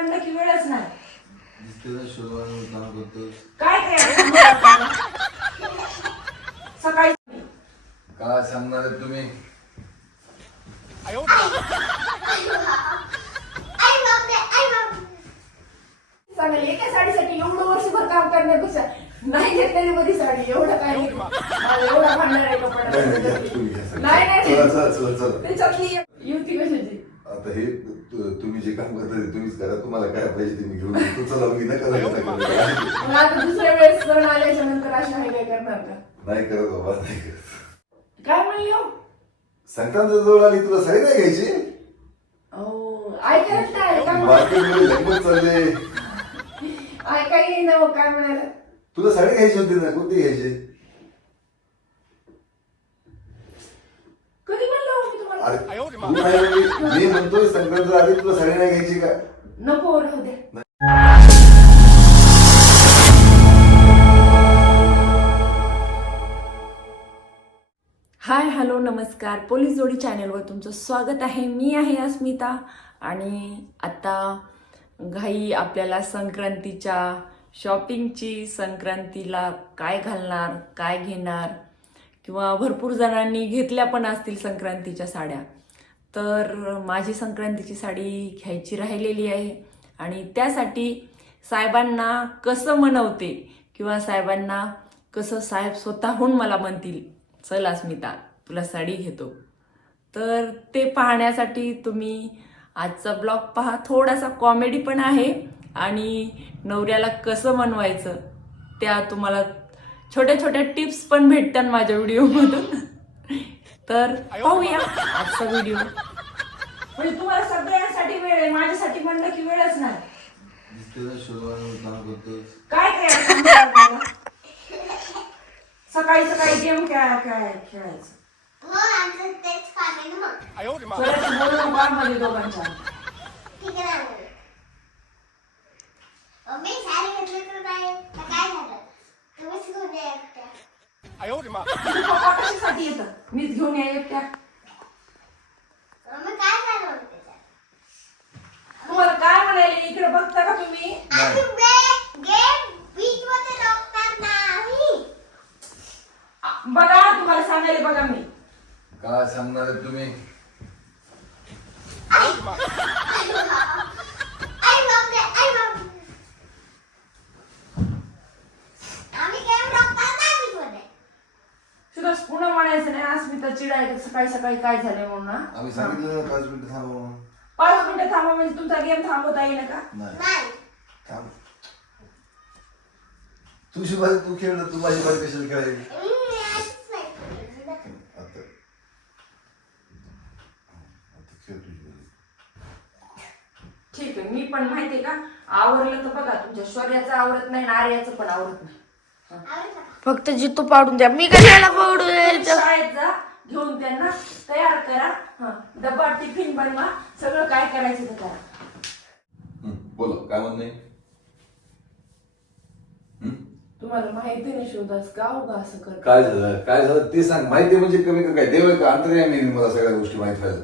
म्हणलं की वेळच नाही. काय काय सकाळी काय सांगणार तुम्ही चांगली एका साडीसाठी एवढं वर्षभर काम करण्यापेक्षा नाही घेतलेली बरी साडी एवढं काय नाही. मला एवढा भांडणार आहे कपड्यात नाही नाही चला चला चला चला त्याच्यातली युती कशाची आता हे तु- तुम्ही जे काम करता ते तुम्हीच करा तुम्हाला काय पाहिजे ते मी घेऊन येतो. चला मी नाही करायचं मग आता दुसऱ्या वेळेस सण आल्याच्यानंतर अशा आहे काय करणार का? नाही करत बाबा नाही करत. काय म्हणली हो? संक्रांत जवळ आली तुला साडी नाही घ्यायची? अहो, ऐकायलाच नाही काय? म्हणाल? मार्केटमध्ये लग्न चालले. ऐकायला येईना हो, काय तुला साडी घ्यायची होती ना कोणती घ्यायची? कधी म्हणलं हो मी तुम्हाला? अरे तू नाही म्हणली, मी म्हणतोय संक्रांत आली तुला साडी नाही घ्यायची का? नको राहू द्या हाय हॅलो नमस्कार. पोलीस जोडी चॅनलवर तुमचं स्वागत आहे. मी आहे अस्मिता आणि आता घाई आपल्याला संक्रांतीच्या शॉपिंगची संक्रांतीला काय घालणार काय घेणार किंवा भरपूर जणांनी घेतल्या पण असतील संक्रांतीच्या साड्या. तर माझी संक्रांतीची साडी घ्यायची राहिलेली आहे. आणि त्यासाठी साहेबांना कसं मनवते किंवा साहेबांना कसं साहेब स्वतःहून मला म्हणतील चल अस्मिता तुला साडी घेतो. तर ते पाहण्यासाठी तुम्ही आजचा ब्लॉग पहा. थोडासा कॉमेडी पण आहे आणि नवऱ्याला कसं मनवायचं त्या तुम्हाला छोट्या छोट्या टिप्स पण भेटतात माझ्या व्हिडिओमधून. तर पाहूया आजचा व्हिडिओ म्हणजे तुम्हाला सगळ्यांसाठी वेळ आहे माझ्यासाठी म्हणलं की वेळच नाही. काय काय सकाळी सकाळी गेम खेळा खेळायचं. हो दोघांच्या. साडी घेतली तर काय काय झालं? तुम्हीच घेऊन कशासाठी येतं? मीच घेऊन या एकट्या. मम्मी काय झालं मग त्याच्यात? तुम्हाला काय म्हणाले? इकडे बघता का तुम्ही? आम्ही बे- गेम बीच मध्ये रमणार नाही. आ, बघा तुम्हाला सांगायला बघा मी. काय सांगणार आहे तुम्ही आई बापरे आई बापरे आम्ही गेम रमणार नाही बीच मध्ये सुद्धा पुन्हा अस्मिता चिडायचं सकाळी सकाळी काय झाले म्हणून हा? आम्ही सांगितलं ना पाच मिनिटं थांबा म्हणून. पाच मिनिटं थांबा म्हणजे तुमचा गेम थांबवता येईल का? नाही. थांब. तू खेळ ना, तू माझी बाजू कशाला खेळायची? हम्म, असंच नाही. आता आता खेळ तुझी बाजू ठीक आहे मी पण माहितीये का? आवरलं तर बघा तुमच्या शौर्याचं आवरत नाही आणि आर्याचं पण आवरत नाही? फक्त जितू पाडून द्या. मी कशाला पाडू तुम्ही शाळेत जा. घेऊन त्यांना तयार करा. हा. डब्बा टिफिन बनवा. सगळं काय करायचं ते करा. हं, बोला काय म्हणणं? तुम्हाला माहिती नाही शोधास का उगा असं कर काय झालं? काय झालं? ते सांग. माहिती म्हणजे कमी का काय? देव का? अंतर्यामी मला सगळ्या गोष्टी माहीत व्हायला.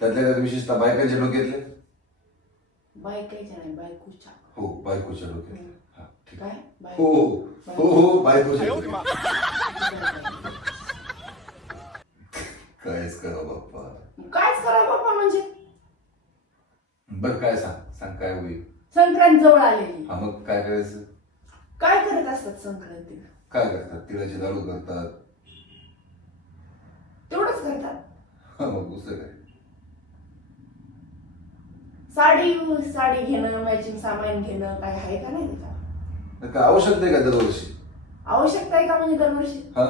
त्यातल्या त्यात विशेषतः बायकांच्या डोक्यातले? बायकाच्या नाही बायकोच्या. हो बायकोच्या हा. आहे. काय? हो हो. हो हो बायकोच्या. कायच करा बाप्पा? कायच करा बाप्पा म्हणजे? बर काय सांग? सांग काय होईल? संक्रांत जवळ आलेली. हा मग काय करायचं? काय करत असतात संक्रांतीला काय करतात? तिळाचे लाडू करतात. तेवढंच करतात. हा मग दुसरं काय? साडी साडी घेणं मॅचिंग सामान घेणं काय आहे का नाही त्याच्यात? तर काय आवश्यकता आहे का दरवर्षी? आवश्यकता आहे का म्हणजे दरवर्षी? हा?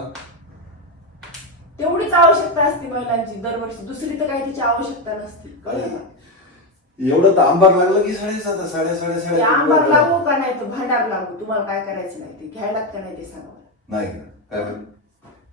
तेवढीच आवश्यकता असते महिलांची दरवर्षी दुसरी तर काही तिची आवश्यकता नसते कळलं का? एवढं तर आंबार लागलं की साडेच आता साड्या साड्या ते साड्या आंबार लागू का नाही तर भांडार लागू तुम्हाला काय करायचं नाही ते घ्यायलात का नाही ते सांगा मला. नाही का? काय बरं?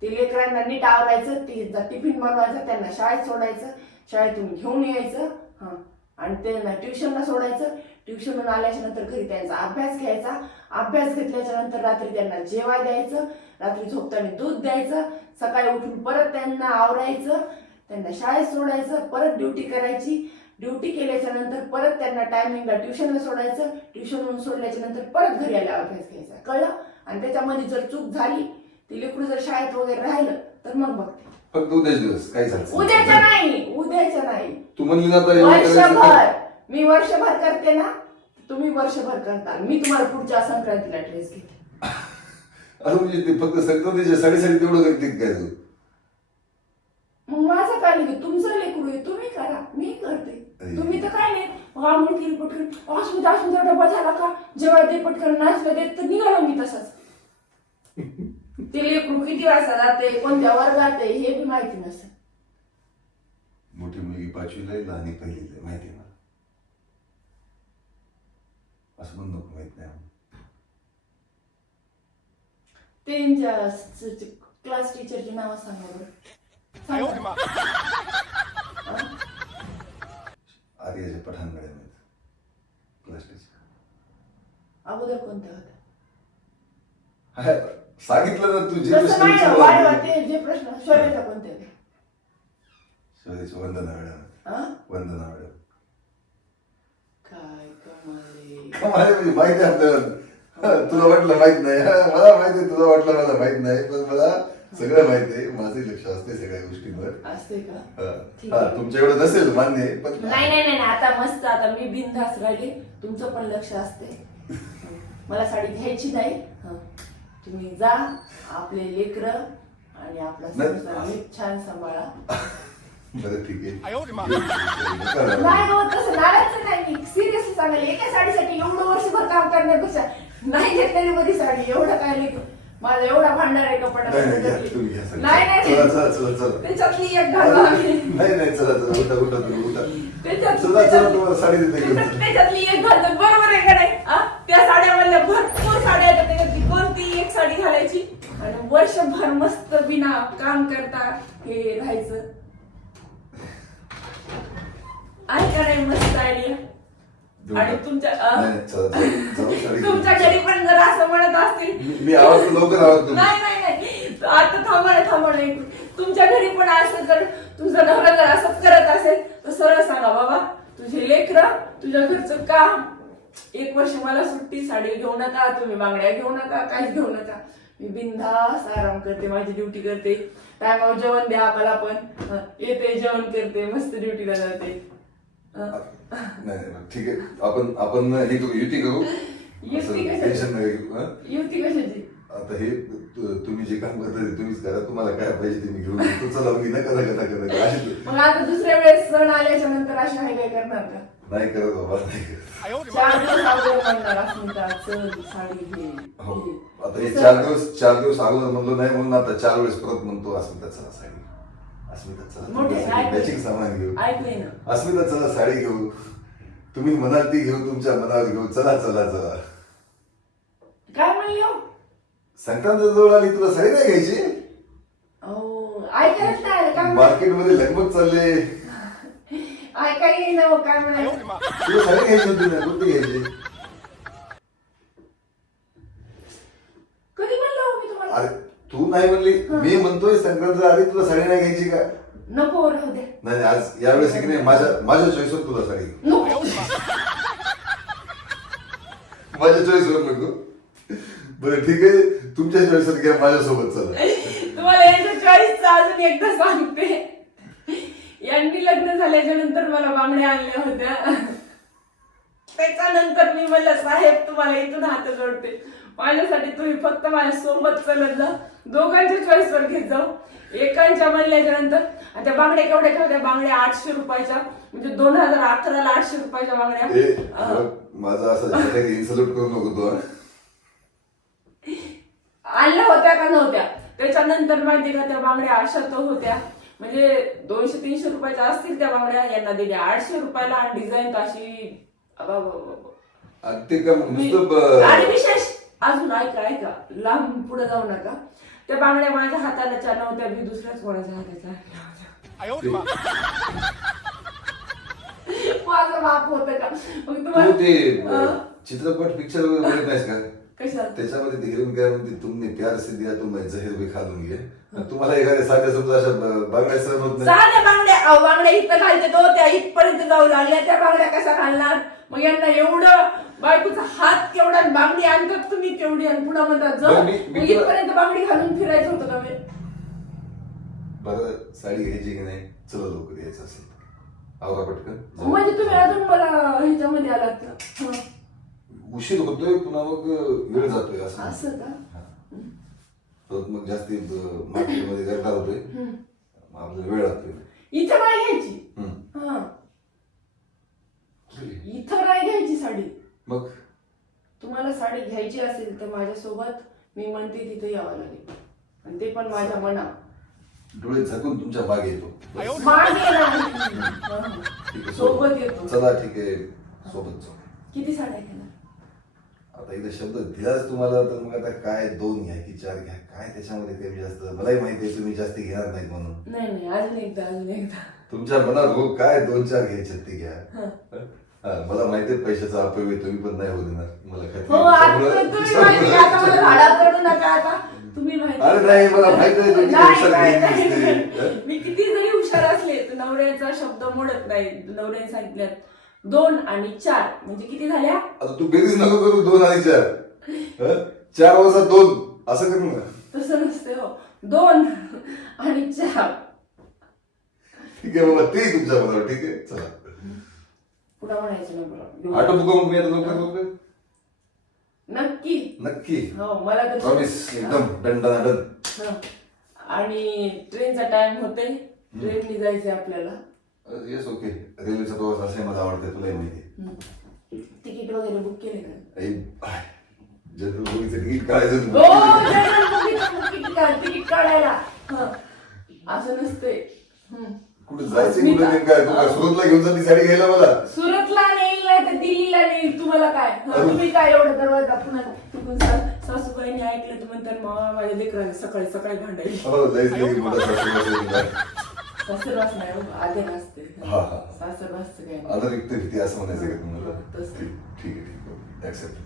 ते लेकरांना नीट आवरायचं ते टिफिन बनवायचं त्यांना शाळेत सोडायचं शाळेतून घेऊन यायचं हा आणि त्यांना ट्युशनला सोडायचं. ट्युशनहून आल्याच्यानंतर घरी त्यांचा अभ्यास घ्यायचा. अभ्यास घेतल्याच्या नंतर रात्री त्यांना जेवाय द्यायचं. रात्री झोपताना दूध द्यायचं. सकाळी उठून परत त्यांना आवरायचं. त्यांना शाळेत सोडायचं. परत ड्युटी करायची. ड्युटी केल्याच्यानंतर परत त्यांना टायमिंगला ट्युशनला सोडायचं. ट्युशनहून सोडल्याच्या नंतर परत घरी आल्यावर अभ्यास घ्यायचा. कळलं? आणि त्याच्यामध्ये जर चूक झाली ती लेकरू जर शाळेत वगैरे राहिलं तर मग बघते. फक्त उद्याच दिवस काही झालं उद्याच्या नाही उद्याच्या नाही. तू म्हणली ना आता एवढं करायचं वर्षभर. तर- मी वर्षभर करते ना तुम्ही वर्षभर करता. मी तुम्हाला पुढच्या संक्रांतीला ड्रेस घेते. असं म्हणजे ते फक्त संक्रांतीच्या साडेसाठी तेवढं करते काय तू मग माझं काय नाही तुमचं लेकरू आहे तुम्ही करा. मी करते. अरे. तुम्ही तर काय नाही. आंघोळ केली पटकन अस्मिता अस्मिता डबा झाला का? जेव्हा ते पटकन नाचलं ते तर निघालो मी तसंच. ते लेकरू किती वाजता जाते कोणत्या वर्गात आहे हे बी माहिती नसेल. मोठी मुलगी पाचवीला आहे लहानी पहिलीला आहे माहिती आहे मला. असं म्हणून नको माहीत नाही त्यांच्या क्लास टीचरची नावं सांगा बरं. सांगा. आर्याच्या पठाण मॅडम आहेत क्लास टीचर अगोदर कोणत्या होत्या? हाय, सांगितलं ना तू जे तसं प्रश्न नाही ना, विचारला. वाढवा ना. ते जे प्रश्न शौर्याच्या कोणत्या होत्या शोधायची वंदना मॅडम. हा? वंदना मॅडम. काय कमाले. कमाल आहे म्हणजे माहिती आहे आपल्याला. तुला वाटलं माहीत नाही. हा, मला माहिती आहे तुला वाटलं मला माहीत नाही. पण मला सगळं माहीत आहे. माझे लक्ष असते सगळ्या गोष्टींवर. असते का? हा. ठीक हा, आहे. तुमच्या एवढं नसेल मान्य आहे, पण नाही नाही नाही नाही, आता मस्त आता मी बिनधास्त राहिले. तुमचं पण लक्ष असते मला साडी घ्यायची नाही. हं. तुम्ही जा आपले लेकर आणि आपला नाही. संसार नीट छान सांभाळा. बरं ठीक आहे. नाही हो तसं नारायचं नाही मी. सिरियसली सांगायला एका साडीसाठी एवढं वर्षभर काम करण्यापेक्षा नाही घेतलेली बरी साडी. एवढं काय नाही माझा एवढा भांडार आहे कपडा. नाही नाही घ्या, तुम्ही घ्या सगळं. नाही नाही. चला चला चला चला. त्याच्यातली एक घालू आम्ही. नाही नाही चला चला उठा उठा तुम्ही उठा. त्याच्यात- चला चला तुम्हाला साडी देते घेऊन. त्याच्यात- त्याच्यातली एक घालतो. बरोबर आहे का नाही आ? त्या साड्यामधल्या भरपूर साड्या आहेत त्याच्यातली कोणती एक साडी घालायची आणि वर्षभर मस्त बिना काम करता हे राहायचं. आहे का नाही मस्त आयडिया आणि तुमच्या. तुमच्या घरी पण जर असं म्हणत असतील मी- लवकर नाही नाही नाही. आता थांबा ना थांबा ना एक मिनिट. तुमच्या घरी पण असं जर तुझा नवरा जर असंच करत असेल तर सरळ सांगा बाबा तुझे लेकर तुझ्या घरचं काम एक वर्ष मला सुट्टी साडी घेऊ नका तुम्ही बांगड्या घेऊ नका काहीच घेऊ नका. मी बिनधास आराम करते माझी ड्युटी करते. टायमावर जेवण द्या आम्हाला पण. येते जेवण करते मस्त ड्युटीला जाते. नाही ठीक आहे. आपण आपण हे करू युती करू. युती कशाची? टेन्शन नाही घेऊ? युती कशाची? आता हे तुम्ही जे काम करता ते तुम्हीच करा. तुम्हाला काय पाहिजे ते मी घेऊन येतो. चला बघी नका नका नका नका. अशी मग आता दुसऱ्या वेळेस सण आल्याच्यानंतर अशा हाय काय करणार का? नाही करत बाबा नाही चार दिवस अगोदर म्हणणार अस्मिता चल साडी घे हो घे. आता हे चार दिवस चार दिवस अगोदर म्हणलो नाही म्हणून आता चार वेळेस परत म्हणतो अस्मिता चला साडी अस्मिता चला मोठे तुमच्यासाठी ऐकले. मॅचिंग सामान घेऊ ना अस्मिता चला साडी घेऊ तुम्ही म्हणाल ती घेऊ तुमच्या मनावर घेऊ चला चला चला काय म्हणली हो संक्रांत जवळ आली तुला साडी नाही घ्यायची अहो, ऐकायलाच नाही आलं. काय म्हणली? मार्केटमध्ये लगबग चालले ऐकायला येईना हो, काय म्हणायचं तुला साडी घ्यायची होती ना कोणती घ्यायची कधी म्हणलं हो मी तुम्हाला अरे तू नाही म्हणली मी म्हणतोय संक्रांत आली तुला साडी नाही घ्यायची का नको राहू द्या नाही आज यावेळेस आहे की नाही माझ्या माझ्या चॉईसवर तुला साडी घेऊ. नको माझ्या चॉईसवर नको बरं ठीक आहे तुमच्या चॉईसवर घ्या माझ्यासोबत चला तुम्हाला यांच्या चॉईसचं अजून एकदा सांगते यांनी लग्न झाल्याच्यानंतर मला बांगड्या आणल्या होत्या. त्याच्यानंतर मी म्हणलं साहेब तुम्हाला इथून हात जोडते. माझ्यासाठी तुम्ही फक्त माझ्या सोबत चलत जा. दोघांच्या चॉईसवर घेत जाऊ. एकांच्या म्हणल्याच्या नंतर त्या बांगड्या केवढ्या ठेवत्या बांगड्या आठशे रुपयाच्या म्हणजे दोन हजार अकराला आठशे रुपयाच्या बांगड्या. माझा असं इन्सल्यूट करू नको तू. आणल्या होत्या का नव्हत्या? त्याच्यानंतर माहिती का त्या बांगड्या अशा तर होत्या. म्हणजे दोनशे तीनशे रुपयाच्या असतील त्या बांगड्या यांना दिल्या आठशे रुपयाला आणि डिझाईन अशी अबाबाबाबा. आणि ते का मी- नुसतं आणि ब- विशेष अजून ऐका ऐका लांब पुढे जाऊ नका त्या बांगड्या माझ्या हाताला नव्हत्या मी दुसऱ्याच कोणाच्या हाताच्या आणल्या होत्या. माझं माप होतं का मग तू तुम्हाला अं? चित्रपट पिक्चर वगैरे बघत नाहीस का कशात? त्याच्यामध्ये ती काय म्हणते तुमने प्यार से दिया तुम जहीर भी खा लूंगी तुम्हाला एखाद्या साध्या समजा अशा बांगड्या सहन होत नाही. साध्या बांगड्या अहो, बांगड्या इथं घालते तो त्या इथपर्यंत जाऊ लागल्या त्या बांगड्या कशा घालणार? मग यांना एवढं बायकोचा हात केवढा आणि बांगडी आणतात तुम्ही केवढी आणि पुन्हा म्हणतात जाऊ बरं, मी- मी मग तुला- इथपर्यंत बांगडी घालून फिरायचं होतं का बे? बरं साडी घ्यायची की नाही? चला लवकर यायचं असेल. आवरा पटकन. म्हणजे तुम्ही अजून मला ह्याच्यामध्ये आलात का? हं. उशीर होतोय पुन्हा मग वेळ जातोय असं. असं का? हा. परत मग जास्ती मार्केटमध्ये गर्दा होतोय. हं. आपल्याला वेळ लागतोय. इथं नाही घ्यायची. हा. इथं नाही घ्यायची साडी. मग? तुम्हाला साडी घ्यायची असेल तर माझ्यासोबत मी म्हणते तिथे यावं लागेल. आणि ते पण माझ्या मना डोळे झाकून तुमच्या मागे येतो. मागे नाही. ठीक आहे, सोबत येतो. चला ठीक आहे. सोबत जाऊ. किती साड्या घेणार? आता इथे शब्द दिलाच तुम्हाला तर मग आता काय दोन घ्या की चार घ्या? काय त्याच्यामध्ये कमी जास्त मलाही माहिती आहे तुम्ही जास्त घेणार नाही म्हणून. नाही नाही अजून एकदा अजून एकदा. तुमच्या मनात हो काय दोन चार घ्यायचे ते घ्या. हं. मला माहिती आहे पैशाचा अपयोग आहे तुम्ही पण नाही होऊ देणार. मला खात्री हो तुम्ही माहिती आहे, आता मला झाडात चढू नका आता. तुम्ही माहिती अरे नाही, मला माहिती आहे, तुम्ही किती नाही, हुशार नाही, मुलगी नाही, दिसते. नाही. मी किती जरी हुशार असले तर नवऱ्याचा शब्द मोडत नाही. नवऱ्याने सांगितल्यात दोन आणि चार. म्हणजे किती झाल्या? आता तू बेरीज नको करू दोन आणि चार. हं? चार वाजता दोन. असं करू ना तसं नसते हो. दोन आणि चार. ठीक आहे बाबा ते तुमच्या मनावर ठीक आहे. चला. पुढे म्हणायचं नाही मला आटो बुका मग मी आता लवकर लवकर. नक्की. नक्की. हो मला तर प्रॉमिस एकदम दंडनाडन हं. आणि ट्रेनचा टाइम होते ट्रेननी जायचंय आपल्याला. येस ओके रेल्वेचा प्रवास असे मला आवडते तुलाही माहिती. तिकीट वगैरे बुक केले का आई, आय, जनरल बोगीचं तिकीट काढायचं हो तुम्ही. तिकीट काढायला हं. असं नसते. कुठे जायचं. कुठे आहे? तू काय सुरतला घेऊन जाते साडी घ्यायला मला सुरतला नेईल नाही तर दिल्लीला नेईल तुम्हाला काय तुम्ही काय एवढं दरवाजा पुन्हा सा- सासूबाईंनी ऐकलं तर म्हणतात मामा माझ्या लेकराने सकाळी सकाळी भांडायची हो सासरवास नाही हो, आधे हा, हा. सासरवासचं नाही. भीती असं म्हणायचं का तुम्हाला तसं. ठीक ठीक आहे ठीक आहे ऍक्सेप्ट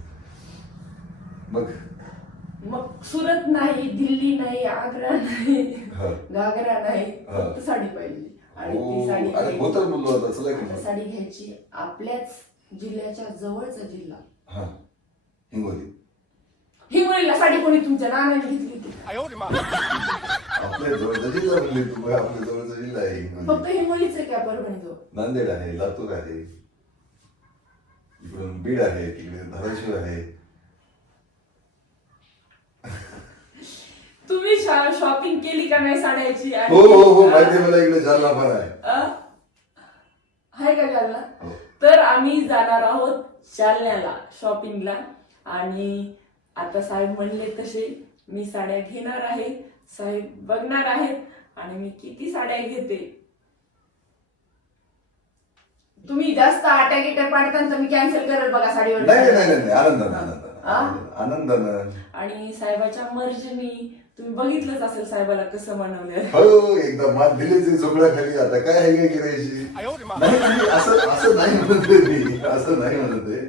मग मग सुरत नाही दिल्ली नाही आग्रा नाही हा. घागरा नाही हा. फक्त साडी पाहिजे आणि हो, ती साडी अरे हो तर बोललो आता चला की आता मग. साडी घ्यायची आपल्याच जिल्ह्याच्या जवळचा जिल्हा हा हिंगोली हिंगोलीला साडी कोणी तुमच्या नानाने घेतली आपल्या जवळचा जिल्हा म्हणले तू आपल्या जवळचा जिल्हा आहे. फक्त हिंगोली हिंगोलीच आहे का परभणी जवळ नांदेड आहे लातूर आहे. इकडून बीड आहे तिकडे धाराशिव आहे. तुम्ही शॉपिंग केली का नाही साड्याची? आणि- हो हो हो? माहिती आहे मला इकडे जालना पण आहे. अ? आहे का जालना? हो. तर आम्ही जाणार आहोत जालन्याला शॉपिंगला आणि आता साहेब म्हणले तसे मी साड्या घेणार आहे साहेब बघणार आहेत आणि मी किती साड्या घेते. तुम्ही जास्त आट्या गिट्या पाडताना तर मी कॅन्सल करेल बघा साडीवर. नाही नाही नाही नाही आनंदानं हा? आनंदानं आनंदानं आणि साहेबाच्या मर्जीनी तुम्ही बघितलंच असेल साहेबाला कसं म्हणवलं. हो एकदा मात दिलीच झोपड्या खाली आता काय आहे काय गिरायची नाही नाही, असं असं नाही म्हणते मी. असं नाही म्हणते.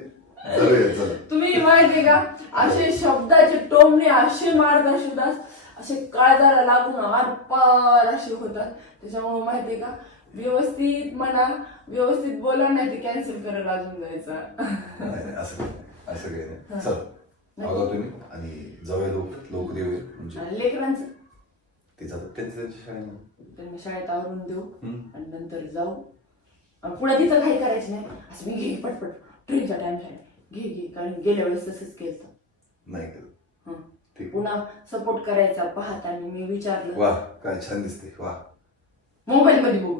चला. तुम्ही माहितीये का? असे शब्दाचे टोमणे असे मारतात सुद्धा असे काळजाला लागून आरपार असे होतात. त्याच्यामुळे माहितीये का? व्यवस्थित म्हणा व्यवस्थित बोला नाही ते कॅन्सल करायला अजून जायचा. असं असं काही नाही. चला आगा तुम्ही आणि जाऊया लवकर लवकर येऊया आणि लेकरांचं. ते जातात. त्यांच्या त्यांच्या शाळेमध्ये त्यांना शाळेत आवरून देऊ. आणि नंतर जाऊ. पुढे तिथं काही करायचं नाही. असं मी घे पटपट. ट्रेनचा टाइम झाला घे घे. कारण गेल्या वेळेस तसंच केलं नाही करत हं. ठीक. पुन्हा सपोर्ट करायचा पाहताना मी विचारलं. वा काय छान दिसते वा. मोबाईल मध्ये बघू.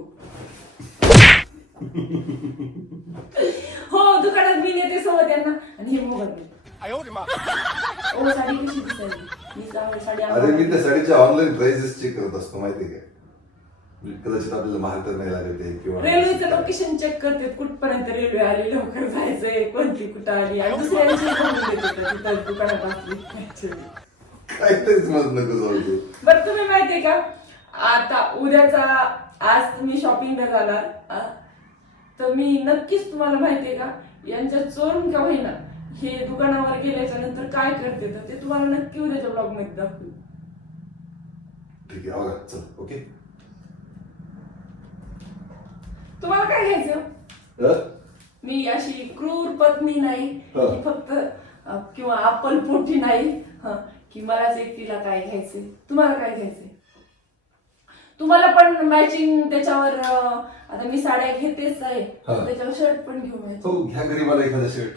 हो दुकानात मी नेते सोबत यांना आणि हे मोबाईल ओ साडी कशी दिसायली? मी चांगली साडी अरे मी. त्या साडीच्या ऑनलाईन प्राइसेस चेक करत असतो माहिती आहे का? कदाचित आपल्याला तर नाही लागत आहे किंवा रेल्वेचं लोकेशन चेक करते कुठपर्यंत रेल्वे आली लवकर जायचंय कोणती कुठं आली आणि दुसऱ्या दिवशी तिथं दुकानात असली actually. काहीतरीच मत नको जाऊ बरं तुम्ही माहितीये का? आता उद्याचा आज तुम्ही शॉपिंगला जाणार आ? तर मी नक्कीच तुम्हाला माहितीये का? यांच्या चोरून का होईना हे दुकानावर गेल्याच्यानंतर काय करते तर ते तुम्हाला नक्की उद्याच्या ब्लॉगमध्ये दाखवू ठीक आहे ओके तुम्हाला काय घ्यायचं? मी अशी क्रूर पत्नी नाही. की फक्त किंवा अप्पल पोटी नाही की मलाच एकटीला काय घ्यायचंय तुम्हाला काय घ्यायचंय तुम्हाला पण मॅचिंग त्याच्यावर आता मी साड्या घेतेच आहे. त्याच्यावर शर्ट पण घेऊन हो घ्या घरी मला एखादा शर्ट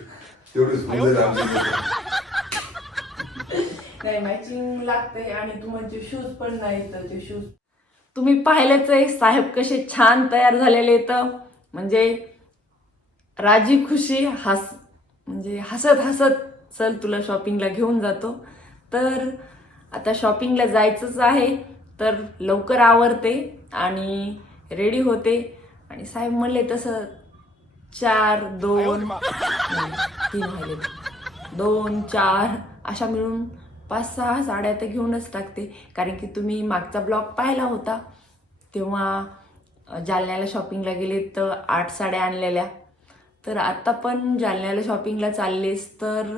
तेवढीच नाही मॅचिंग लागते आणि तुम्हाला शूज पण नाही तर ते शूज तुम्ही पाहिलेच आहे साहेब कसे छान तयार झालेले तर म्हणजे राजी खुशी हस म्हणजे हसत हसत चल तुला शॉपिंगला घेऊन जातो. तर आता शॉपिंगला जायचंच आहे तर लवकर आवरते आणि रेडी होते. आणि साहेब म्हणले तसं चार दोन तीन दोन चार अशा मिळून पाच सहा साड्या तर घेऊनच टाकते. कारण की तुम्ही मागचा ब्लॉग पाहिला होता. तेव्हा जालन्याला शॉपिंगला गेले तर आठ साड्या आणलेल्या. तर आत्ता पण जालन्याला शॉपिंगला चाललेस तर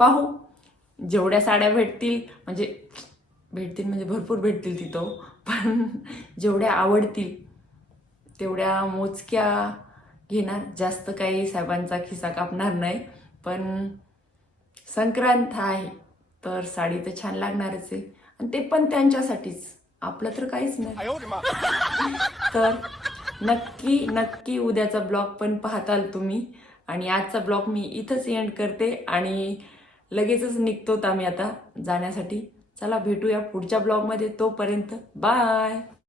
पाहू. जेवढ्या साड्या भेटतील म्हणजे भेटतील म्हणजे भरपूर भेटतील तिथं. पण जेवढ्या आवडतील तेवढ्या मोजक्या घेणार. जास्त काही साहेबांचा खिसा कापणार नाही. पण संक्रांत आहे. तर साडी तर छान लागणारच आहे. आणि ते पण त्यांच्यासाठीच. आपलं तर काहीच नाही. तर नक्की नक्की उद्याचा ब्लॉग पण पाहताल तुम्ही. आणि आजचा ब्लॉग मी इथंच एंड करते. आणि लगेचच निघतोत आम्ही आता जाण्यासाठी. चला भेटूया पुढच्या ब्लॉगमध्ये तोपर्यंत. बाय